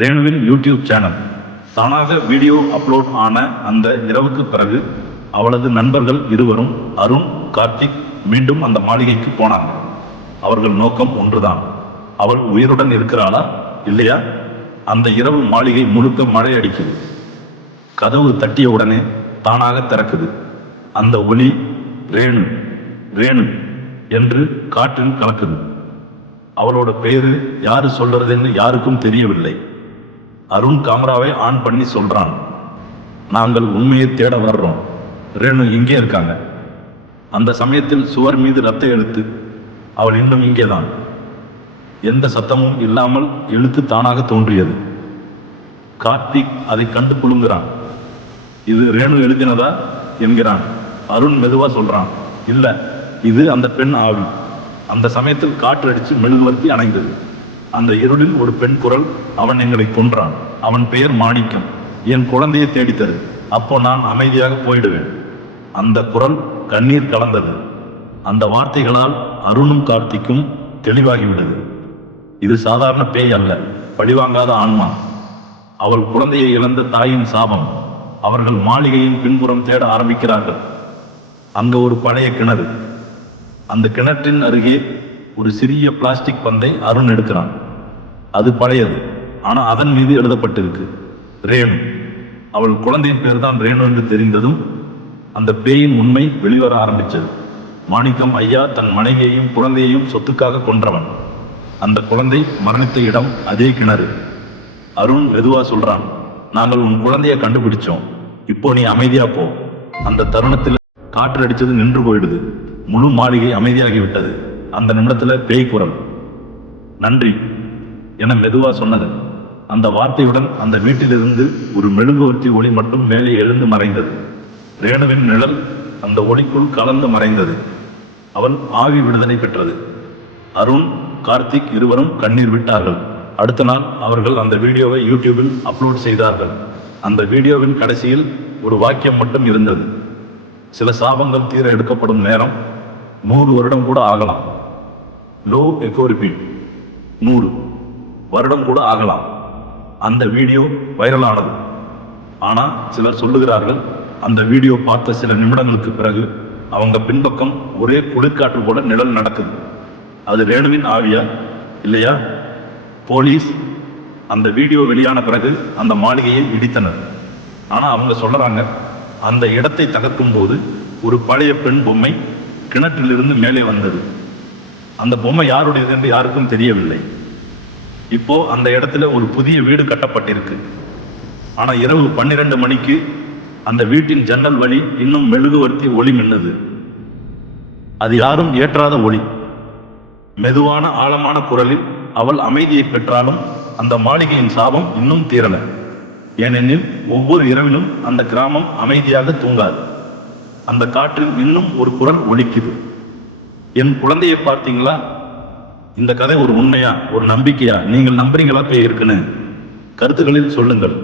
ரேணுவின் YouTube channel தானாக video upload ஆன அந்த இரவுக்கு பிறகு அவளது நண்பர்கள் இருவரும் அருண், கார்த்திக் மீண்டும் அந்த மாளிகைக்கு போனாங்க. அவர்கள் நோக்கம் ஒன்றுதான். அவள் உயிருடன் இருக்கிறாளா இல்லையா? அந்த இரவு மாளிகை முழுக்க மழை அடிக்குது. கதவு தட்டிய உடனே தானாக திறக்குது. அந்த ஒலி ரேணு ரேணு என்று காற்றில் கலக்குது. அவளோட பேரு யாரு சொல்றதுன்னு யாருக்கும் தெரியவில்லை. அருண் கேமராவை ஆன் பண்ணி சொல்றான், நாங்கள் உண்மையை தேட வர்றோம், ரேணு இங்கே இருக்காங்க. அந்த சமயத்தில் சுவர் மீது ரத்த எழுத்து. அவள் இன்னும் இங்கேதான். எந்த சத்தமும் இல்லாமல் எழுத்து தானாக தோன்றியது. கார்த்திக் அதை கண்டு புழுங்குறான். இது ரேணு எழுதினதா என்கிறான். அருண் மெதுவா சொல்றான், இல்ல, இது அந்த பெண் ஆவி. அந்த சமயத்தில் காற்று அடித்து மெழுகுவர்த்தி அணைந்தது. அந்த இருளில் ஒரு பெண் குரல், அவன் எங்களை கொன்றான், அவன் பெயர் மாணிக்கம், என் குழந்தையை தேடித்தரு, அப்போ நான் அமைதியாக போயிடுவேன். அந்த குரல் கண்ணீர் கலந்தது. அந்த வார்த்தைகளால் அருணும் கார்த்திக்கும் தெளிவாகிவிட்டது. இது சாதாரண பேய் அல்ல, பழிவாங்காத ஆன்மா. அவள் குழந்தையை இழந்த தாயின் சாபம். அவர்கள் மாளிகையின் பின்புறம் தேட ஆரம்பிக்கிறார்கள். அங்க ஒரு பழைய கிணறு. அந்த கிணற்றின் அருகே ஒரு சிறிய பிளாஸ்டிக் பந்தை அருண் எடுக்கிறான். அது பழையது, ஆனா அதன் மீது எழுதப்பட்டிருக்கு ரேணு. அவள் குழந்தையின் பேர் தான் ரேணு என்று தெரிந்ததும் அந்த பேயின் உண்மை வெளிவர ஆரம்பிச்சது. மாணிக்கம் ஐயா தன் மனைவியையும் குழந்தையையும் சொத்துக்காக கொன்றவன். அந்த குழந்தை மரணித்த இடம் அதே கிணறு. அருண் மெதுவா சொல்றான், நாங்கள் உன் குழந்தைய கண்டுபிடிச்சோம், இப்போ நீ அமைதியா போ. அந்த தருணத்தில் காற்று அடிச்சது நின்று போயிடுது. முழு மாளிகை அமைதியாகிவிட்டது. அந்த நிமிடத்துல பேய் குரல் நன்றி என மெதுவா சொன்னது. அந்த வார்த்தையுடன் அந்த வீட்டிலிருந்து ஒரு மெழுகுவர்த்தி ஒளி மட்டும் மேலே எழுந்து மறைந்தது. ரேணுவின் நிழல் அந்த ஒளிக்குள் கலந்து மறைந்தது. அவள் ஆவி விடுதலை பெற்றது. அருண், கார்த்திக் இருவரும் கண்ணீர் விட்டார்கள். அடுத்த நாள் அவர்கள் அந்த வீடியோவை யூடியூபில் அப்லோட் செய்தார்கள். அந்த வீடியோவின் கடைசியில் ஒரு வாக்கியம் மட்டும் இருந்தது, சில சாபங்கள் தீர எடுக்கப்படும் நேரம் 100 வருடம் கூட ஆகலாம். லோ எக்கோ ரிப்பீட், 100 வருடம் கூட ஆகலாம். அந்த வீடியோ வைரலானது. ஆனா சிலர் சொல்லுகிறார்கள், அந்த வீடியோ பார்த்த சில நிமிடங்களுக்கு பிறகு அவங்க பின்பக்கம் ஒரே குளிர்காற்று போல நிழல் நடக்குது. அது ரேணுவின் ஆவியா இல்லையா? போலீஸ் அந்த வீடியோ வெளியான பிறகு அந்த மாளிகையை இடித்தனர். ஆனா அவங்க சொல்றாங்க, அந்த இடத்தை தகர்க்கும் போது ஒரு பழைய பெண் பொம்மை கிணற்றிலிருந்து மேலே வந்தது. அந்த பொம்மை யாருடையது என்று யாருக்கும் தெரியவில்லை. இப்போ அந்த இடத்துல ஒரு புதிய வீடு கட்டப்பட்டிருக்கு. ஆனா இரவு 12 மணிக்கு அந்த வீட்டின் ஜன்னல் வழி இன்னும் மெழுகுவர்த்தி ஒளி மின்னது. அது யாரும் ஏற்றாத ஒளி. மெதுவான ஆழமான குரலில் அவள் அமைதியை பெற்றாலும் அந்த மாளிகையின் சாபம் இன்னும் தீரல. ஏனெனில் ஒவ்வொரு இரவிலும் அந்த கிராமம் அமைதியாக தூங்காது. அந்த காற்றில் இன்னும் ஒரு குரல் ஒலிக்குது, என் குழந்தையை பார்த்தீங்களா? இந்த கதை ஒரு உண்மையா, ஒரு நம்பிக்கையா? நீங்கள் நம்புறீங்களா பேய் இருக்குன்னு? கருத்துக்களில் சொல்லுங்கள்.